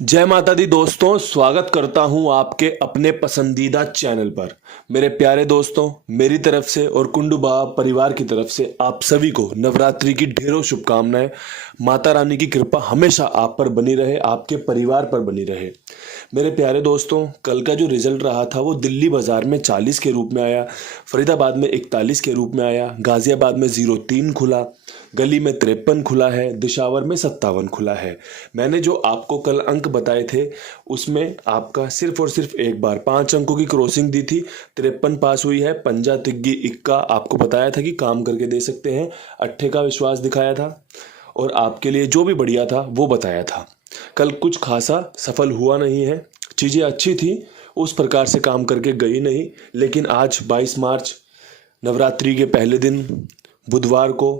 जय माता दी दोस्तों, स्वागत करता हूं आपके अपने पसंदीदा चैनल पर। मेरे प्यारे दोस्तों, मेरी तरफ से और कुंडू बाबा परिवार की तरफ से आप सभी को नवरात्रि की ढेरों शुभकामनाएं। माता रानी की कृपा हमेशा आप पर बनी रहे, आपके परिवार पर बनी रहे। मेरे प्यारे दोस्तों, कल का जो रिजल्ट रहा था वो दिल्ली बाजार में 40 के रूप में आया, फरीदाबाद में 41 के रूप में आया, गाजियाबाद में 03 खुला, गली में 53 खुला है, दिशावर में 57 खुला है। मैंने जो आपको कल अंक बताए थे उसमें आपका सिर्फ और सिर्फ एक बार 5 अंकों की क्रॉसिंग दी थी, 53 पास हुई है। पंजा तिग्गी इक्का आपको बताया था कि काम करके दे सकते हैं, अट्ठे का विश्वास दिखाया था और आपके लिए जो भी बढ़िया था वो बताया था। कल कुछ खासा सफल हुआ नहीं है, चीज़ें अच्छी थी, उस प्रकार से काम करके गई नहीं। लेकिन आज 22 मार्च नवरात्रि के पहले दिन बुधवार को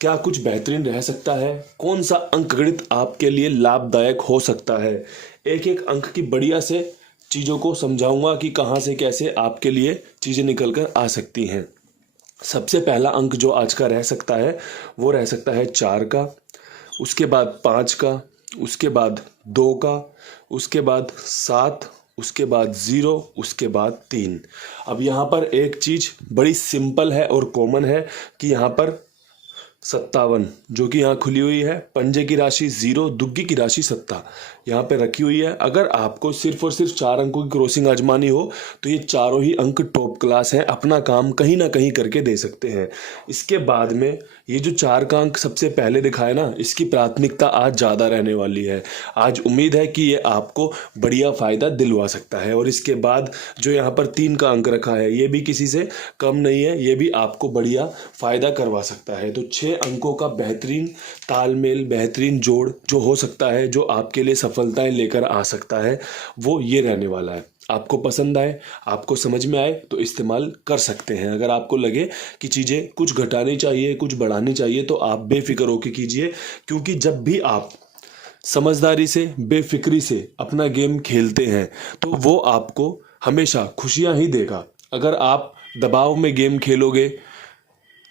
क्या कुछ बेहतरीन रह सकता है? कौन सा अंकगणित आपके लिए लाभदायक हो सकता है? एक एक अंक की बढ़िया से चीज़ों को समझाऊंगा कि कहाँ से कैसे आपके लिए चीज़ें निकल कर आ सकती हैं। सबसे पहला अंक जो आज का रह सकता है वो रह सकता है 4 का, उसके बाद 5 का, उसके बाद 2 का, उसके बाद 7, उसके बाद 0, उसके बाद 3। अब यहाँ पर एक चीज़ बड़ी सिंपल है और कॉमन है कि यहाँ पर 57 जो कि यहाँ खुली हुई है, पंजे की राशि 0, दुग्गी की राशि 7 यहाँ पे रखी हुई है। अगर आपको सिर्फ और सिर्फ 4 अंकों की क्रॉसिंग आजमानी हो तो ये चारों ही अंक टॉप क्लास हैं, अपना काम कहीं ना कहीं करके दे सकते हैं। इसके बाद में ये जो 4 का अंक सबसे पहले दिखाए ना, इसकी प्राथमिकता आज ज़्यादा रहने वाली है। आज उम्मीद है कि ये आपको बढ़िया फ़ायदा दिलवा सकता है। और इसके बाद जो यहाँ पर 3 का अंक रखा है ये भी किसी से कम नहीं है, ये भी आपको बढ़िया फ़ायदा करवा सकता है। तो 6 अंकों का बेहतरीन तालमेल, बेहतरीन जोड़ जो हो सकता है, जो आपके लिए सफलताएं लेकर आ सकता है, वो ये रहने वाला है। आपको पसंद आए, आपको समझ में आए तो इस्तेमाल कर सकते हैं। अगर आपको लगे कि चीज़ें कुछ घटानी चाहिए, कुछ बढ़ानी चाहिए तो आप बेफिक्र होकर कीजिए, क्योंकि जब भी आप समझदारी से, बेफिक्री से अपना गेम खेलते हैं तो वो आपको हमेशा खुशियां ही देगा। अगर आप दबाव में गेम खेलोगे,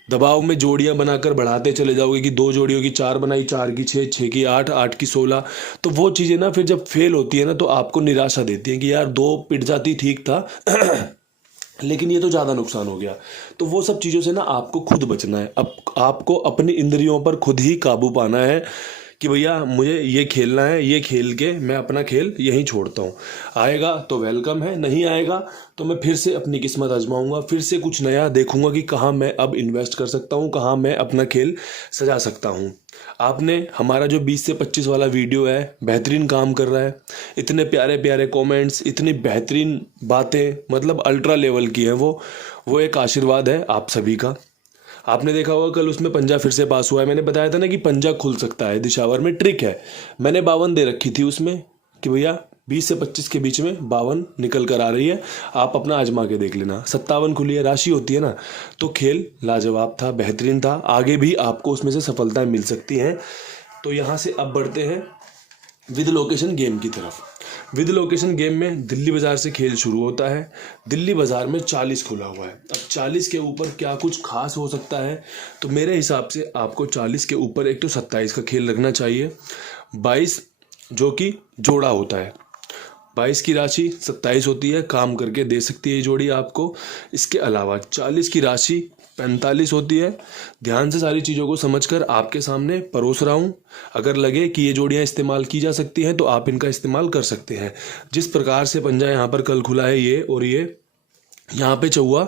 दबाव में जोड़ियां बनाकर बढ़ाते चले जाओगे कि 2 जोड़ियों की 4 बनाई, 4 की 6, 6 की 8, 8 की 16, तो वो चीज़ें ना फिर जब फेल होती है ना तो आपको निराशा देती है कि यार 2 पिट जाती ठीक था लेकिन ये तो ज़्यादा नुकसान हो गया। तो वो सब चीज़ों से ना आपको खुद बचना है। अब आपको अपनी इंद्रियों पर खुद ही काबू पाना है कि भैया मुझे ये खेलना है, ये खेल के मैं अपना खेल यहीं छोड़ता हूँ। आएगा तो वेलकम है, नहीं आएगा तो मैं फिर से अपनी किस्मत आजमाऊंगा, फिर से कुछ नया देखूंगा कि कहाँ मैं अब इन्वेस्ट कर सकता हूँ, कहाँ मैं अपना खेल सजा सकता हूँ। आपने हमारा जो 20 से 25 वाला वीडियो है बेहतरीन काम कर रहा है, इतने प्यारे प्यारे कमेंट्स, इतनी बेहतरीन बातें, मतलब अल्ट्रा लेवल की है वो एक आशीर्वाद है आप सभी का। आपने देखा होगा कल उसमें पंजा फिर से पास हुआ है। मैंने बताया था ना कि पंजा खुल सकता है, दिशावर में ट्रिक है। मैंने 52 दे रखी थी उसमें कि भैया 20 से 25 के बीच में 52 निकल कर आ रही है, आप अपना आजमा के देख लेना। 57 खुली है, राशि होती है ना, तो खेल लाजवाब था, बेहतरीन था। आगे भी आपको उसमें से सफलताएं मिल सकती हैं। तो यहाँ से अब बढ़ते हैं विद लोकेशन गेम की तरफ। विद लोकेशन गेम में दिल्ली बाजार से खेल शुरू होता है। दिल्ली बाजार में 40 खुला हुआ है। अब 40 के ऊपर क्या कुछ खास हो सकता है? तो मेरे हिसाब से आपको 40 के ऊपर एक तो 27 का खेल रखना चाहिए, 22 जो कि जोड़ा होता है, 22 की राशि 27 होती है, काम करके दे सकती है ये जोड़ी आपको। इसके अलावा 40 की राशि 45 होती है। ध्यान से सारी चीज़ों को समझकर आपके सामने परोस रहा हूँ। अगर लगे कि ये जोड़ियाँ इस्तेमाल की जा सकती हैं तो आप इनका इस्तेमाल कर सकते हैं। जिस प्रकार से पंजा यहाँ पर कल खुला है ये, और ये यहाँ पे चौवा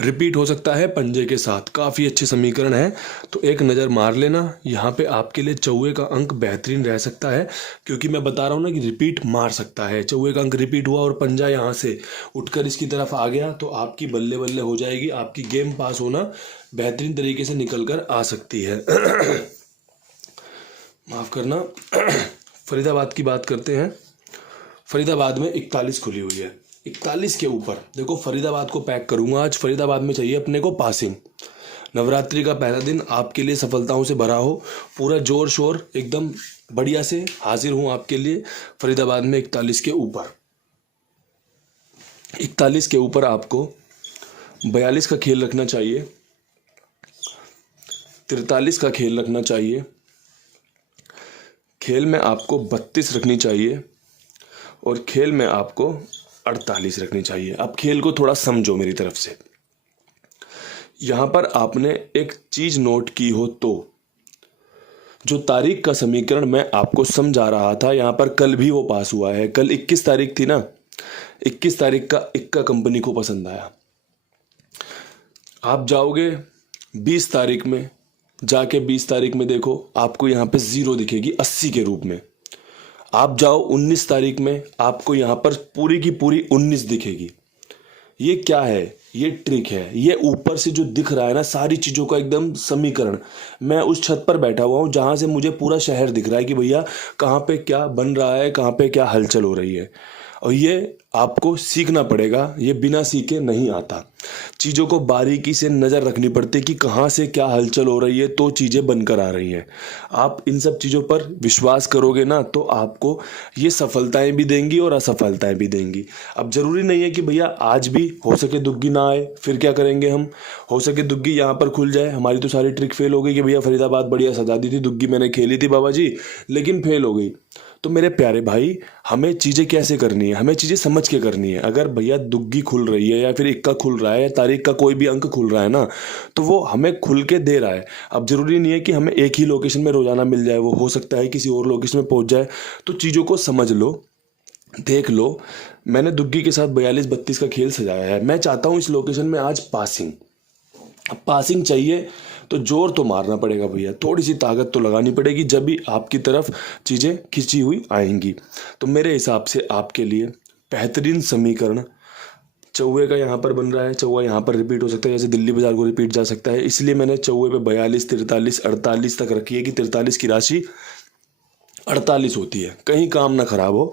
रिपीट हो सकता है पंजे के साथ, काफ़ी अच्छे समीकरण है। तो एक नज़र मार लेना, यहाँ पे आपके लिए चौवे का अंक बेहतरीन रह सकता है, क्योंकि मैं बता रहा हूँ ना कि रिपीट मार सकता है। चौवे का अंक रिपीट हुआ और पंजा यहाँ से उठकर इसकी तरफ आ गया तो आपकी बल्ले बल्ले हो जाएगी, आपकी गेम पास होना बेहतरीन तरीके से निकल कर आ सकती है। माफ़ करना। फरीदाबाद की बात करते हैं। फरीदाबाद में 41 खुली हुई है। 41 के ऊपर देखो, फरीदाबाद को पैक करूंगा आज। फरीदाबाद में चाहिए अपने को पासिंग। नवरात्रि का पहला दिन आपके लिए सफलताओं से भरा हो, पूरा जोर शोर एकदम बढ़िया से हाजिर हूं आपके लिए। फरीदाबाद में 41 के ऊपर, 41 के ऊपर आपको 42 का खेल रखना चाहिए, 43 का खेल रखना चाहिए, खेल में आपको 32 रखनी चाहिए, और खेल में आपको 48 रखनी चाहिए। अब खेल को थोड़ा समझो मेरी तरफ से। यहां पर आपने एक चीज नोट की हो तो जो तारीख का समीकरण मैं आपको समझा रहा था, यहां पर कल भी वो पास हुआ है। कल 21 तारीख थी ना, 21 तारीख का इक्का कंपनी को पसंद आया। आप जाओगे 20 तारीख में, जाके 20 तारीख में देखो आपको यहां पे 0 दिखेगी 80 के रूप में। आप जाओ 19 तारीख में, आपको यहां पर पूरी की पूरी 19 दिखेगी। ये क्या है? ये ट्रिक है। ये ऊपर से जो दिख रहा है ना, सारी चीजों का एकदम समीकरण। मैं उस छत पर बैठा हुआ हूं जहां से मुझे पूरा शहर दिख रहा है कि भैया कहाँ पे क्या बन रहा है, कहाँ पे क्या हलचल हो रही है। और ये आपको सीखना पड़ेगा, ये बिना सीखे नहीं आता। चीज़ों को बारीकी से नज़र रखनी पड़ती है कि कहाँ से क्या हलचल हो रही है तो चीज़ें बनकर आ रही हैं। आप इन सब चीज़ों पर विश्वास करोगे ना तो आपको ये सफलताएं भी देंगी और असफलताएं भी देंगी। अब ज़रूरी नहीं है कि भैया आज भी हो सके दुग्गी ना आए, फिर क्या करेंगे हम? हो सके दुग्गी यहाँ पर खुल जाए। हमारी तो सारी ट्रिक फेल हो गई कि भैया फरीदाबाद बढ़िया सजा दी थी, दुग्गी मैंने खेली थी बाबा जी, लेकिन फेल हो गई। तो मेरे प्यारे भाई, हमें चीज़ें कैसे करनी है? हमें चीज़ें समझ के करनी है। अगर भैया दुग्गी खुल रही है या फिर इक्का खुल रहा है या तारीख का कोई भी अंक खुल रहा है ना, तो वो हमें खुल के दे रहा है। अब जरूरी नहीं है कि हमें एक ही लोकेशन में रोजाना मिल जाए, वो हो सकता है किसी और लोकेशन में पहुंच जाए। तो चीज़ों को समझ लो, देख लो। मैंने दुग्गी के साथ 42-32 का खेल सजाया है। मैं चाहता हूँ इस लोकेशन में आज पासिंग चाहिए तो जोर तो मारना पड़ेगा भैया, थोड़ी सी ताकत तो लगानी पड़ेगी, जब भी आपकी तरफ चीज़ें खिंची हुई आएंगी। तो मेरे हिसाब से आपके लिए बेहतरीन समीकरण चौवे का यहाँ पर बन रहा है। चौवा यहाँ पर रिपीट हो सकता है, जैसे दिल्ली बाजार को रिपीट जा सकता है, इसलिए मैंने चौवे पे 42, 43, 48 तक रखी है कि 43 की राशि 48 होती है। कहीं काम ना खराब हो,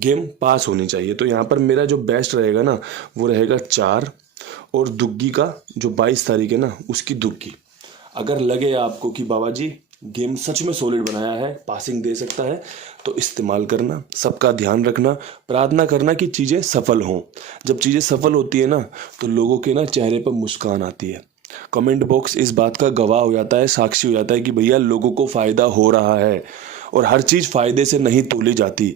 गेम पास होनी चाहिए। तो यहाँ पर मेरा जो बेस्ट रहेगा ना, वो रहेगा 4 और दुग्गी का जो 22 तारीख है ना, उसकी दुग्गी। अगर लगे आपको कि बाबा जी गेम सच में सॉलिड बनाया है, पासिंग दे सकता है, तो इस्तेमाल करना। सबका ध्यान रखना, प्रार्थना करना कि चीज़ें सफल हों। जब चीज़ें सफल होती है ना, तो लोगों के ना चेहरे पर मुस्कान आती है। कमेंट बॉक्स इस बात का गवाह हो जाता है, साक्षी हो जाता है कि भैया लोगों को फ़ायदा हो रहा है। और हर चीज़ फ़ायदे से नहीं तोली जाती।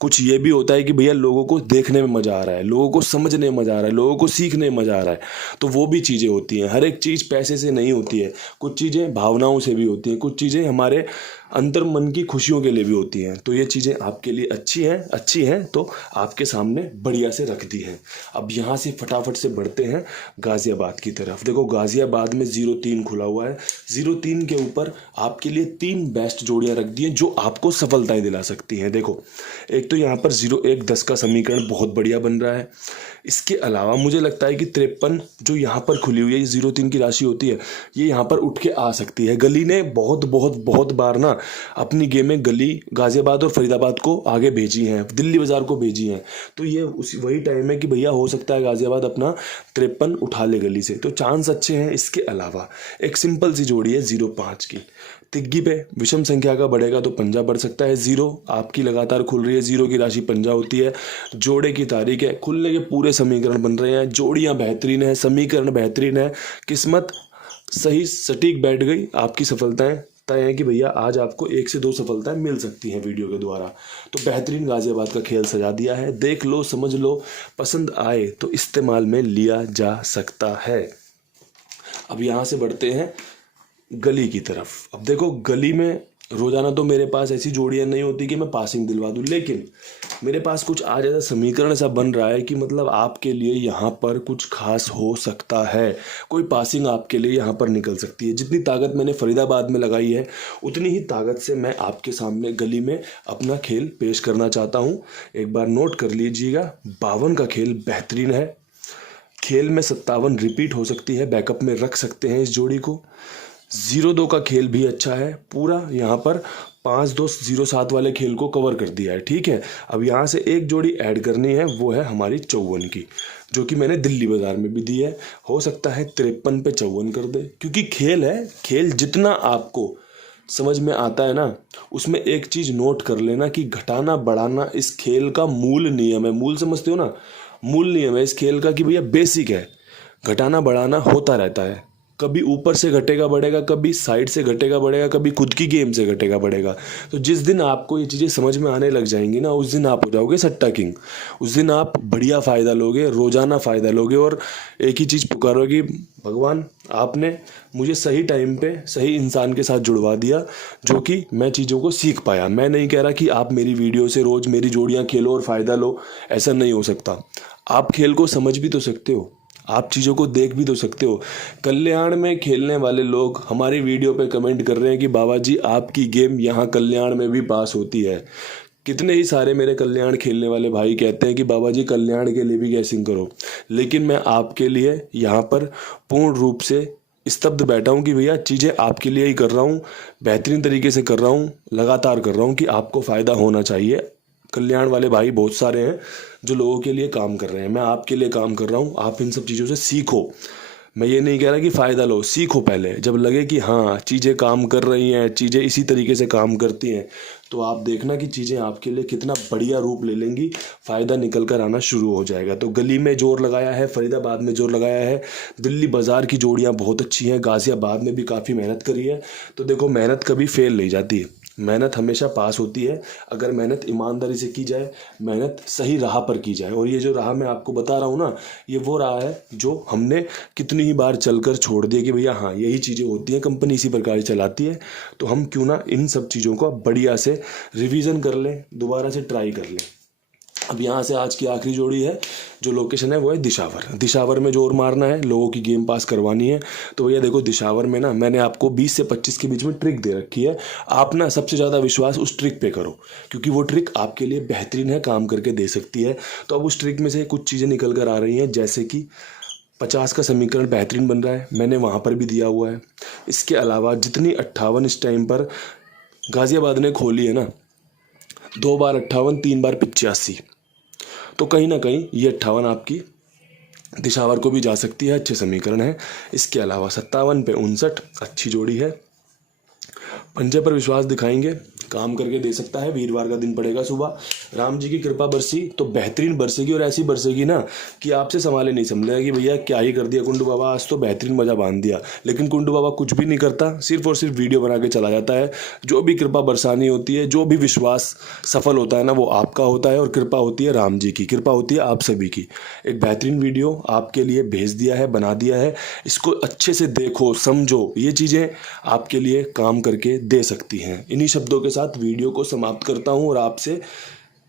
कुछ ये भी होता है कि भैया लोगों को देखने में मज़ा आ रहा है, लोगों को समझने में मज़ा आ रहा है, लोगों को सीखने में मज़ा आ रहा है, तो वो भी चीज़ें होती हैं। हर एक चीज़ पैसे से नहीं होती है, कुछ चीज़ें भावनाओं से भी होती हैं, कुछ चीज़ें हमारे अंतर मन की खुशियों के लिए भी होती हैं। तो ये चीज़ें आपके लिए अच्छी हैं तो आपके सामने बढ़िया से रख दी हैं। अब यहाँ से फटाफट से बढ़ते हैं गाज़ियाबाद की तरफ। देखो गाज़ियाबाद में 0-3 खुला हुआ है। 0-3 के ऊपर आपके लिए 3 बेस्ट जोड़ियाँ रख दी हैं जो आपको सफलताएं दिला सकती हैं। देखो, एक तो यहाँ पर 0-1-10 का समीकरण बहुत बढ़िया बन रहा है। इसके अलावा मुझे लगता है कि 53 जो यहाँ पर खुली हुई है, ये 0-3 की राशि होती है, ये यहाँ पर उठ के आ सकती है। गली ने बहुत बार ना अपनी गेमें गली गाजियाबाद और फरीदाबाद को आगे भेजी हैं, दिल्ली बाजार को भेजी हैं। तो ये वही टाइम है कि भैया हो सकता है गाजियाबाद अपना 53 उठा ले गली से, तो चांस अच्छे हैं। इसके अलावा एक सिंपल सी जोड़ी है 0-5 की। तिग्गी पे विषम संख्या का बढ़ेगा तो पंजा बढ़ सकता है। 0 आपकी लगातार खुल रही है, 0 की राशि पंजा होती है। जोड़े की तारीख है, खुलने के पूरे समीकरण बन रहे हैं, जोड़ियां बेहतरीन है, समीकरण बेहतरीन है, किस्मत सही सटीक बैठ गई, आपकी सफलताएं तय है कि भैया आज आपको 1 से 2 सफलताएं मिल सकती हैं वीडियो के द्वारा। तो बेहतरीन गाजियाबाद का खेल सजा दिया है, देख लो, समझ लो, पसंद आए तो इस्तेमाल में लिया जा सकता है। अब यहाँ से बढ़ते हैं गली की तरफ। अब देखो, गली में रोजाना तो मेरे पास ऐसी जोड़ियां नहीं होती कि मैं पासिंग दिलवा दूं, लेकिन मेरे पास कुछ आज ऐसा समीकरण ऐसा बन रहा है कि मतलब आपके लिए यहाँ पर कुछ खास हो सकता है। कोई पासिंग आपके लिए यहाँ पर निकल सकती है। जितनी ताकत मैंने फरीदाबाद में लगाई है, उतनी ही ताकत से मैं आपके सामने गली में अपना खेल पेश करना चाहता हूँ। एक बार नोट कर लीजिएगा, 52 का खेल बेहतरीन है। खेल में 57 रिपीट हो सकती है, बैकअप में रख सकते हैं इस जोड़ी को। 0-2 का खेल भी अच्छा है, पूरा यहाँ पर 5-2-0-7 वाले खेल को कवर कर दिया है। ठीक है, अब यहाँ से एक जोड़ी ऐड करनी है, वो है हमारी 54 की, जो कि मैंने दिल्ली बाजार में भी दी है। हो सकता है 53 पे 54 कर दे, क्योंकि खेल है। खेल जितना आपको समझ में आता है ना, उसमें एक चीज़ नोट कर लेना कि घटाना बढ़ाना इस खेल का मूल नियम है। मूल समझते हो ना? मूल नियम है इस खेल का कि भैया बेसिक है, घटाना बढ़ाना होता रहता है, कभी ऊपर से घटेगा बढ़ेगा, कभी साइड से घटेगा बढ़ेगा, कभी खुद की गेम से घटेगा बढ़ेगा। तो जिस दिन आपको ये चीज़ें समझ में आने लग जाएंगी ना, उस दिन आप हो जाओगे सट्टा किंग। उस दिन आप बढ़िया फ़ायदा लोगे, रोज़ाना फ़ायदा लोगे और एक ही चीज़ पुकारोगे, भगवान आपने मुझे सही टाइम पे सही इंसान के साथ जुड़वा दिया, जो कि मैं चीज़ों को सीख पाया। मैं नहीं कह रहा कि आप मेरी वीडियो से रोज़ मेरी जोड़ियाँ खेलो और फ़ायदा लो, ऐसा नहीं हो सकता। आप खेल को समझ भी तो सकते हो, आप चीज़ों को देख भी तो सकते हो। कल्याण में खेलने वाले लोग हमारी वीडियो पे कमेंट कर रहे हैं कि बाबा जी आपकी गेम यहाँ कल्याण में भी पास होती है। कितने ही सारे मेरे कल्याण खेलने वाले भाई कहते हैं कि बाबा जी कल्याण के लिए भी गैसिंग करो, लेकिन मैं आपके लिए यहाँ पर पूर्ण रूप से स्तब्ध बैठा हूँ कि भैया चीज़ें आपके लिए ही कर रहा हूँ, बेहतरीन तरीके से कर रहा हूँ, लगातार कर रहा हूँ कि आपको फ़ायदा होना चाहिए। कल्याण वाले भाई बहुत सारे हैं जो लोगों के लिए काम कर रहे हैं, मैं आपके लिए काम कर रहा हूँ। आप इन सब चीज़ों से सीखो। मैं ये नहीं कह रहा कि फ़ायदा लो, सीखो पहले। जब लगे कि हाँ चीज़ें काम कर रही हैं, चीज़ें इसी तरीके से काम करती हैं, तो आप देखना कि चीज़ें आपके लिए कितना बढ़िया रूप ले लेंगी, फ़ायदा निकल कर आना शुरू हो जाएगा। तो गली में जोर लगाया है, फरीदाबाद में जोर लगाया है, दिल्ली बाज़ार की जोड़ियाँ बहुत अच्छी हैं, गाज़ियाबाद में भी काफ़ी मेहनत करी है। तो देखो मेहनत कभी फेल नहीं जाती है, मेहनत हमेशा पास होती है, अगर मेहनत ईमानदारी से की जाए, मेहनत सही राह पर की जाए। और ये जो राह मैं आपको बता रहा हूँ ना, ये वो राह है जो हमने कितनी ही बार चलकर छोड़ दिया कि भैया हाँ यही चीज़ें होती हैं, कंपनी इसी प्रकार से चलाती है। तो हम क्यों ना इन सब चीज़ों को बढ़िया से रिवीजन कर लें, दोबारा से ट्राई कर लें। अब यहाँ से आज की आखिरी जोड़ी है, जो लोकेशन है वो है दिशावर। दिशावर में जोर मारना है, लोगों की गेम पास करवानी है। तो भैया देखो दिशावर में ना मैंने आपको 20 से 25 के बीच में ट्रिक दे रखी है। आप ना सबसे ज़्यादा विश्वास उस ट्रिक पे करो, क्योंकि वो ट्रिक आपके लिए बेहतरीन है, काम करके दे सकती है। तो अब उस ट्रिक में से कुछ चीज़ें निकल कर आ रही हैं, जैसे कि 50 का समीकरण बेहतरीन बन रहा है, मैंने वहाँ पर भी दिया हुआ है। इसके अलावा जितनी 58 इस टाइम पर गाज़ियाबाद ने खोली है ना, 2 बार 58, 3 बार 85, तो कहीं ना कहीं ये 58 आपकी दिशावर को भी जा सकती है, अच्छे समीकरण है। इसके अलावा 57 पे 59 अच्छी जोड़ी है। पंजे पर विश्वास दिखाएंगे, काम करके दे सकता है। वीरवार का दिन पड़ेगा सुबह, राम जी की कृपा बरसी तो बेहतरीन बरसेगी, और ऐसी बरसेगी ना कि आपसे संभाले नहीं समझेगा कि भैया क्या ही कर दिया कुंडू बाबा, आज तो बेहतरीन मजा बांध दिया। लेकिन कुंडू बाबा कुछ भी नहीं करता, सिर्फ और सिर्फ वीडियो बना के चला जाता है। जो भी कृपा बरसानी होती है, जो भी विश्वास सफल होता है ना, वो आपका होता है, और कृपा होती है राम जी की, कृपा होती है आप सभी की। एक बेहतरीन वीडियो आपके लिए भेज दिया है, बना दिया है, इसको अच्छे से देखो, समझो, ये चीज़ें आपके लिए काम करके दे सकती हैं। इन्हीं शब्दों के साथ वीडियो को समाप्त करता हूँ और आपसे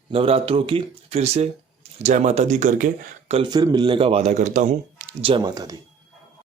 नवरात्रों की फिर से जय माता दी करके कल फिर मिलने का वादा करता हूँ। जय माता दी।